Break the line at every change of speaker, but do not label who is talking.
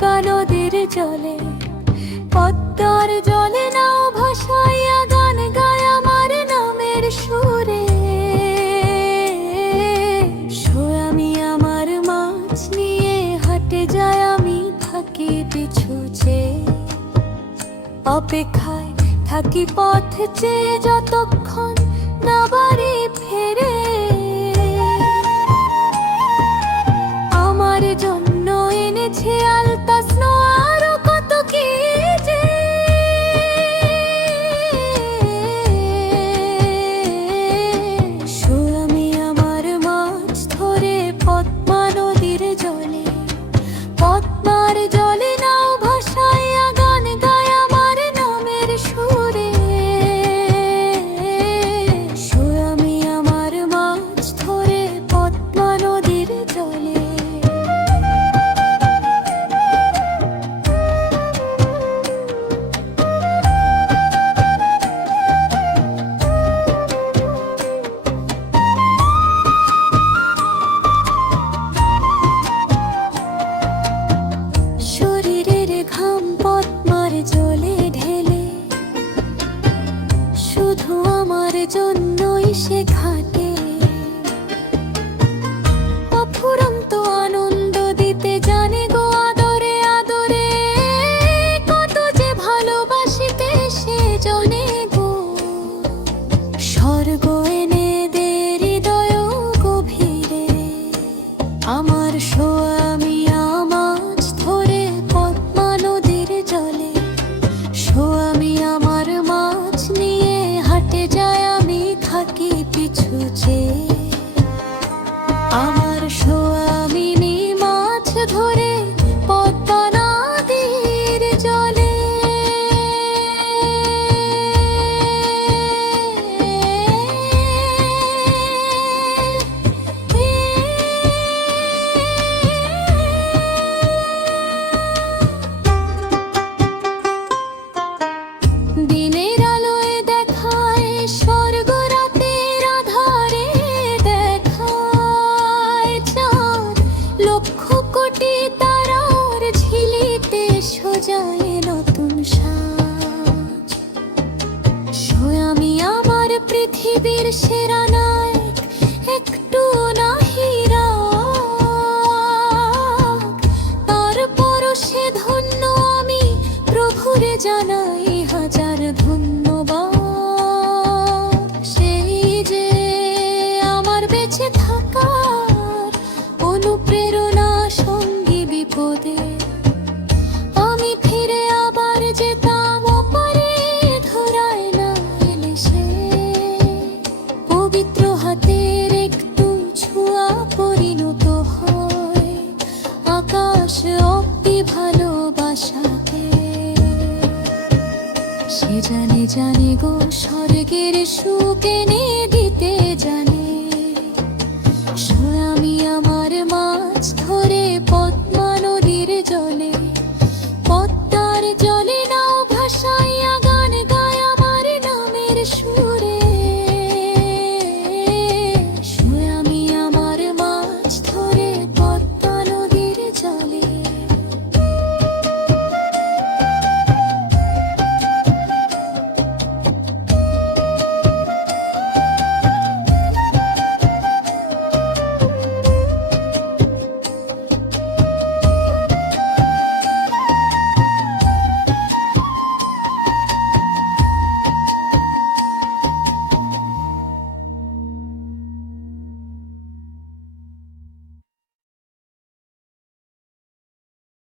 ঢাকা নদীর জলে, পদ্মার জলে নাও ভাসাইয়া গান গায় আমার নামের সুরে। আমি আমার মাছ নিয়ে, হাটে যায় আমি থাকি পিছু অপেক্ষায় থাকি পথ চেয়ে, যতক্ষণ না বাড়ি ফেরে পদ্মার স্বর্গ হৃদয় গভীরে। আমার ধরে পদ্মা নদীর জলে আমার মাছ নিয়ে হাটে যায় আমি থাকি পিছু আমার পৃথিবীর সেরা নায়ক একটু নাহিরা তারপর সে ধন্য আমি প্রভুরে জানাই আকাশ অব্দি ভালোবাসাতে। সে জানে জানে গো স্বর্গের সুখ এনে দিতে জানে। আমি